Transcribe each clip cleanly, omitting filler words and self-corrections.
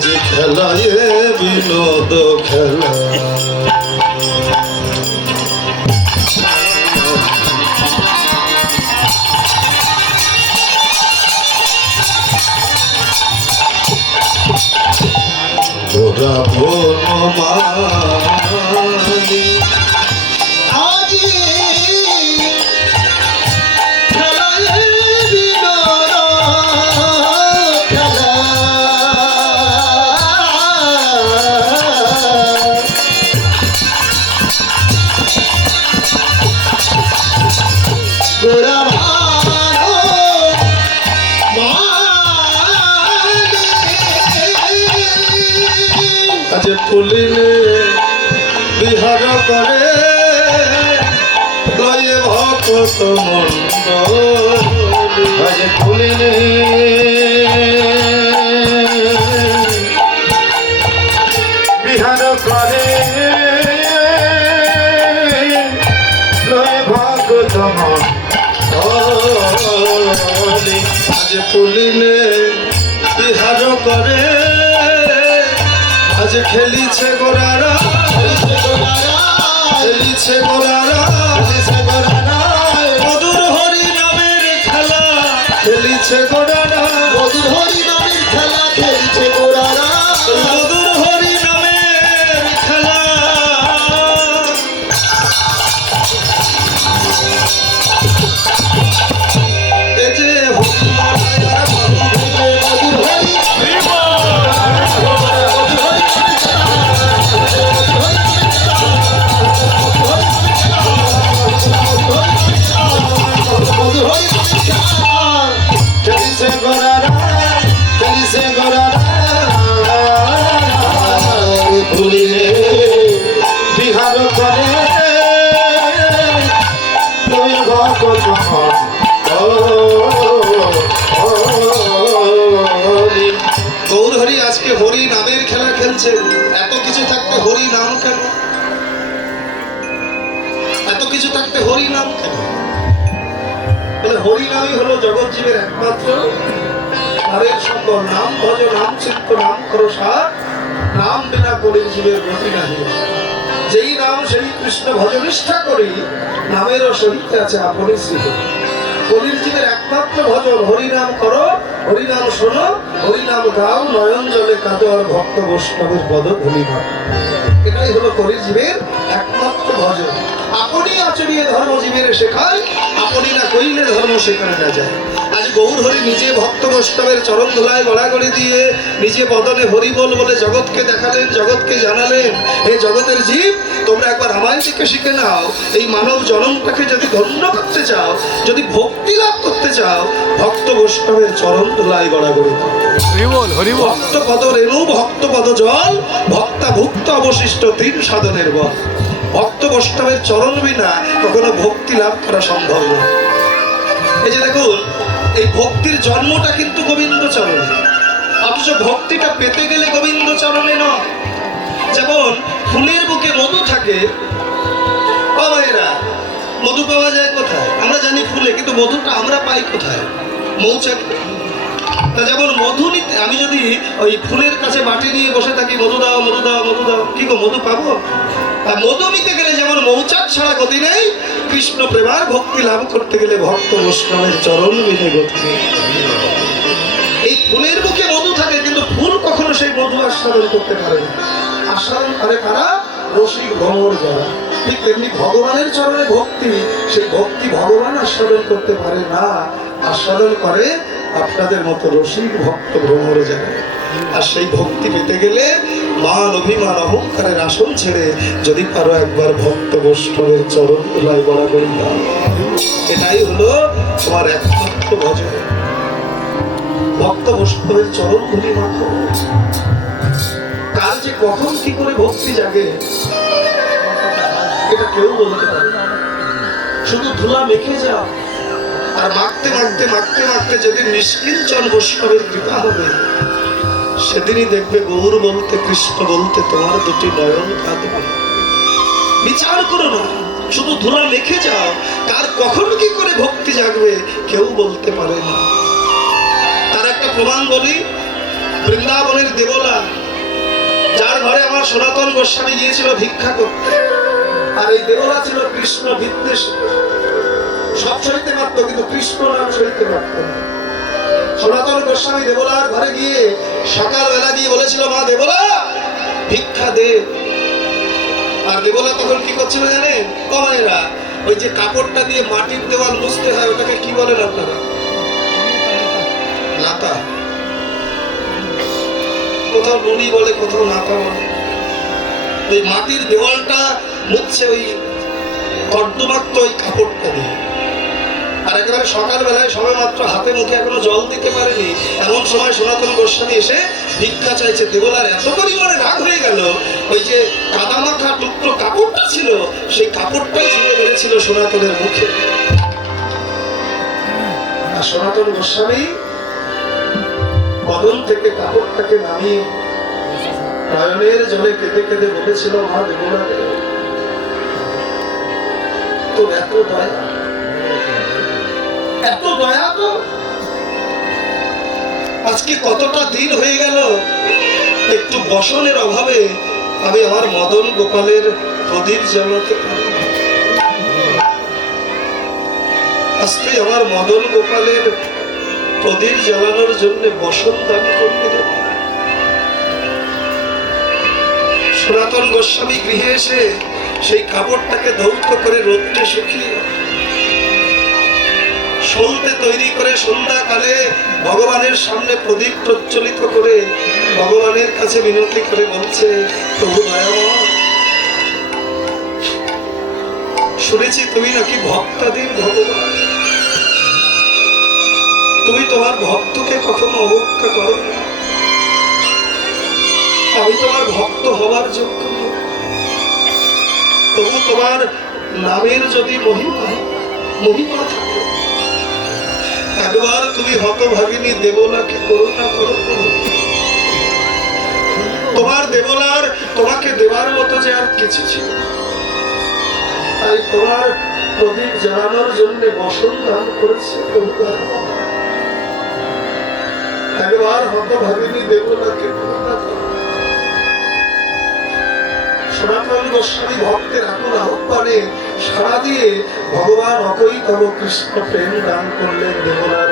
আজ খেলায় বিনোদ খেলা ওরা বনমালী ফুলিলে বিহার করে লয়ে ভক্ত মন্ডল ফুলিলে বিহার করে লয়ে ভক্ত মন্ডল আজ ফুলিলে বিহার করে আজ খেলিছে গোরারা খেলিছে গোরারা মধুর হরি নামের খেলা খেলিছে গোরারা মধুর হরি নামের খেলা খেলিছে গোরারা মধুর হরি নামের খেলা এই যে বিহার করে গৌরহরি আজকে হরি নামের খেলা খেলছে। এত কিছু থাকতে হরি নাম কেন? এত কিছু থাকতে হরি নাম কেন? বলে হরি নামই হলো জগৎ জীবের একমাত্র হরের সকল নাম ভজ নাম চিত্ত নাম খরসা নাম বিনা করি জীবের গতি নাহি। যেই নাম সেই কৃষ্ণ ভজ নিষ্ঠা করি নামেরও সহিতে আছে আপনি শ্রী কলির জীবের একমাত্র ভজন হরিনাম করো, হরিনাম শোনো, হরিনাম গাও, নয়ন জলে কাঁদো আর ভক্ত বৈষ্ণবের পদ ধুলি ভাব। এটাই হলো কলির জীবের একমাত্র ভজন। আপনি আচরিয়ে ধর্ম জীবের শেখায়, আপনি না কইলে ধর্ম শেখানো না যায়। আজ গৌর হরি নিজে ভক্ত বৈষ্ণবের চরণ ধুলায় গড়াগড়ি দিয়ে নিজে বদনে হরি বল বলে জগৎকে দেখালেন, জগৎকে জানালেন এই জগতের জীব তোমরা একবার আমায় থেকে শিখে নাও। এই মানব জনমটাকে যদি ধন্য করতে চাও, যদি ভক্তি লাভ করতে চাও, ভক্ত বৈষ্ণবের চরণ ধুলায় গড়াগড়ি ভক্ত পদ রেণু ভক্ত পদ জল ভক্তা ভুক্ত অবশিষ্ট তিন সাধনের বল। ভক্ত বৈষ্ণবের চরণ বিনা কখনো ভক্তি লাভ করা সম্ভব নয়। এই যে দেখুন এই ভক্তির জন্মটা কিন্তু গোবিন্দ চরণে, অথচ ভক্তিটা পেতে গেলে গোবিন্দ চরণে নয়। যেমন ফুলের বুকে মধু থাকে, ও ভাইরা মধু পাওয়া যায় কোথায়? আমরা জানি ফুলে, কিন্তু মধুটা আমরা পাই কোথায়? মৌচাক। তা যেমন মধু নিতে আমি যদি ওই ফুলের কাছে বাটি নিয়ে বসে থাকি, মধু দাও মধু দাও মধু দাও, কি গো মধু পাবো? আর মধু নিতে গেলে যেমন মৌচাক ছাড়া গতি নেই, কৃষ্ণ প্রেমার ভক্তি লাভ করতে গেলে ভক্ত বৈষ্ণবের চরণ বিনে গতি। এই ফুলের বুকে মধু থাকে, কিন্তু ফুল কখনো সেই মধু আস্বাদন করতে পারে না। আস্বাদন করে কারা? রসিক ভ্রমর যারা। ঠিক তেমনি ভগবানের চরণে ভক্তি, সেই ভক্তি ভগবান আস্বাদন করতে পারে না, আস্বাদন করে আপনাদের মতো রসিক ভক্ত ভ্রমর যারা। আর সেই ভক্তি পেতে গেলে মান অভিমান অহংকারের আসন ছেড়ে যদি পারো একবার ভক্ত বৈষ্ণবের চরণ ধুলায় গড়াগড়ি দাও, এটাই হলো তোমার একমাত্র ভজন। ভক্ত বৈষ্ণবের চরণ ধুলি মাত্র। কাল যে কখন কি করে ভক্তি জাগে এটা কেউ বলতে পারে না। শুধু ধুলা মেখে যাও, আর মাখতে মাখতে মাখতে মাখতে যদি নিষ্কিঞ্চন বৈষ্ণবের কৃপা হবে, সেদিনই দেখবে গৌর বলতে কৃষ্ণ বলতে তোমার দুটি নয়ন কাঁদবে। বিচার করো না, শুধু ধুলা মেখে যাও, কার কখন কি করে ভক্তি জাগবে কেউ বলতে পারে না। তার একটা প্রমাণ বলি, বৃন্দাবনের দেবলা আমার সনাতন গোস্বামী গিয়েছিল ভিক্ষা করতে, আর এই দেবলা ছিল কৃষ্ণ বিদ্বেষ, সব সইতে পারত কিন্তু কৃষ্ণ নাম সইতে পারত না। সনাতন গোস্বামী দেবলার ঘরে গিয়ে সকালবেলা গিয়ে বলেছিল, মা দেবলা ভিক্ষা দে। আর দেবলা তখন কি করছিল জানেন কমানেরা, ওই যে কাপড়টা দিয়ে মাটির দেওয়াল মুছতে হয় ওটাকে কি বলেন আপনারা? লাতা। কোথাও নুনি বলে, কোথাও লাতা বলে। ওই মাটির দেওয়ালটা মুছছে ওই কর্দমাক্ত ওই কাপড়টা দিয়ে। আর একেবারে সকালবেলায় সবাই মাত্র হাতে মুখে এখনো জল দিতে পারেনি, এমন সময় সনাতন গোস্বামী এসে ভিক্ষা চাইছে। দেবলার এত পরিমাণে রাগ হয়ে গেল, ওই যে কাদামাখা টুকরো কাপড়টা ছিল সেই কাপড়টাই ছিঁড়ে বেড়েছিল সনাতনের মুখে। আর সনাতন গোস্বামী বদন থেকে কাপড়টাকে নামিয়ে নয়নের জলে কেঁদে কেঁদে বলেছিল, মা দেবলা তোর এত দয়া, এত দয়া তো। আজকে কতটা দিন হয়ে গেল একটু বসনের অভাবে আমি আমার মদন গোপালের প্রদীপ জ্বালাতে পারি। আজকে আমার মদন গোপালের প্রদীপ জ্বালানোর জন্য বসন দান করতে দেব। সনাতন গোস্বামী গৃহে এসে সেই কাপড়টাকে ধৌত করে রোদ্রে শুকিয়ে সলতে তৈরি করে সন্ধ্যাকালে ভগবানের সামনে প্রদীপ প্রজ্বলিত করে ভগবানের কাছে মিনতি করে বলছে, প্রভু দয়াময়, শুনেছি তুমি নাকি ভক্তাধীন ভগবান, তুমি তোমার ভক্তকে কখনো অবজ্ঞা করো না। আমি তোমার ভক্ত হবার যোগ্য, তবু তোমার নামের যদি মহিমা থাকে, একবার তুমি হতভাগিনী দেবলাকে করুণা করো। তোমার দেবলার তোমাকে দেবার মতো যে আর কিছু ছিল, তাই তোমার প্রদীপ জ্বালানোর জন্য বসন দান করেছে। একবার হতভাগিনী দেবলাকে করুণা করো। সনাতন গোস্বামী ভক্তের আকুল আহ্বানে সাড়া দিয়ে ভগবান অকৈতব কৃষ্ণ প্রেম দান করলেন দেবলার।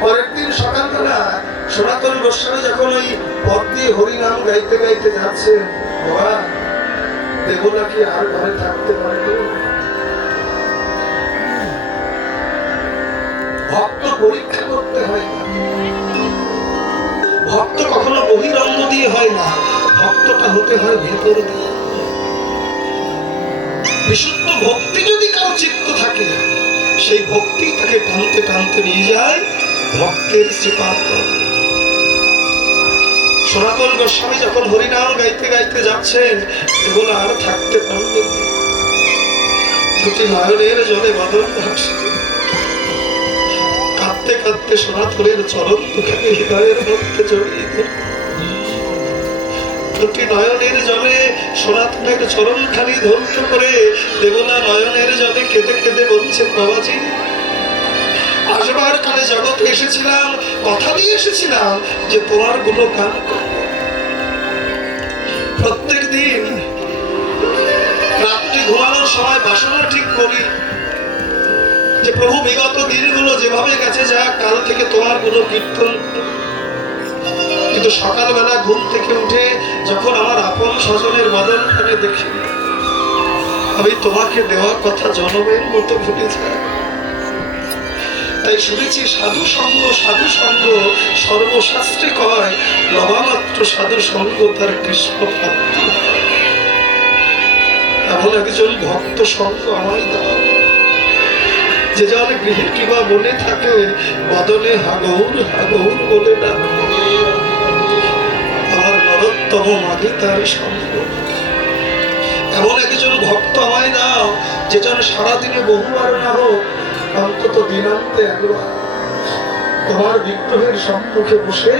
পরের দিন সকালবেলা সনাতন গোস্বামী যখন ওই পথ দিয়ে হরিনাম গাইতে গাইতে যাচ্ছেন, বাবা দেবলা কি আর ঘরে থাকতে পারে? ভক্ত পরীক্ষা করতে হয় না, ভক্ত কখনো বহিরঙ্গ দিয়ে হয় না, ভক্তটা হতে হয় ভেতর দিয়ে। বিশুদ্ধ ভক্তি যদি কারো চিত্ত থাকে, সেই ভক্তি তাকে টানতে টানতে নিয়ে যায় ভক্তের শ্রীপাদ। সনাতন গোস্বামী যখন হরিনাম গাইতে গাইতে যাচ্ছেন, এগুলো আর থাকতে পারবেন, দুটি নয়নের জলে বদন ভাসছে, কাঁদতে কাঁদতে সনাতনের চরণ দুখানে হৃদয়ের মধ্যে জড়িয়ে ধরে, দুটি নয়নের জলে সনাতনের চরণখানি ধৈর্য করে দেবলা নয়নের জলে কেঁদে কেঁদে বলছে, বাবাজি আসবার কালে জগতে এসেছিলাম, কথা দিয়ে এসেছিলাম যে তোমার গুণগান করব। প্রত্যেক দিন রাত্রি ঘুমানোর সময় বাসনা ঠিক করি যে প্রভু বিগত দিনগুলো যেভাবে গেছে যা, কাল থেকে তোমার গুণ কীর্তন। কিন্তু সকালবেলা ঘুম থেকে উঠে যখন আমার আপন স্বজনের বদনখানে দেখি, আমি তোমাকে দেওয়া কথা জনমের মতো ভুলে যাই। তাই শুনেছি সাধু সঙ্গ সর্বশাস্ত্রে কয়, লবামাত্র সাধু সঙ্গ তার কৃষ্ণ প্রাপ্ত। এমন একজন ভক্ত সঙ্গ আমায় দাও, যে যেন গৃহে কিবা বলে থাকে, বদনে হাগৌর হাগৌর বলে ডাক। আমার নরোত্তম মাগে তার সঙ্গ। এমন একজন ভক্ত আমায় দাও, যে যেন সারাদিনে বহুবার না হোক, অন্তত দিনান্তে একবার তোমার বিগ্রহের সম্মুখে বসে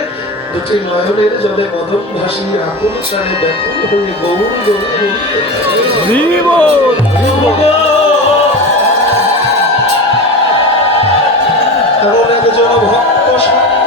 দুটি নয়নের জলে বদন ভাসিয়ে আকুল প্রাণে ব্যাকুল হয়ে গৌর গৌর। এমন একজন ভক্ত সঙ্গ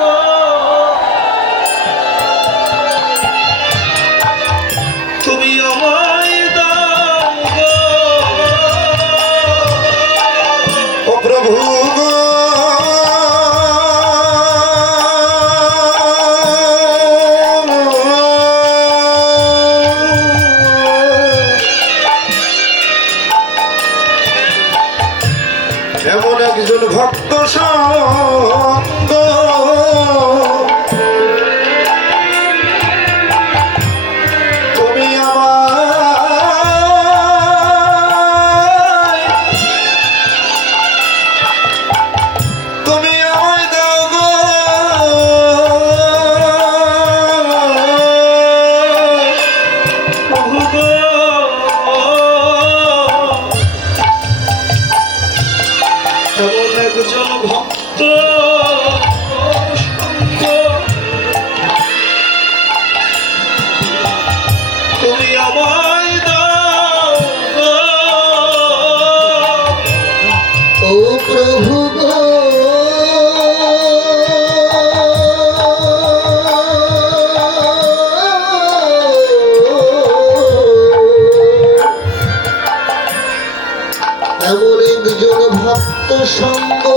এমন একজন ভক্ত সঙ্গ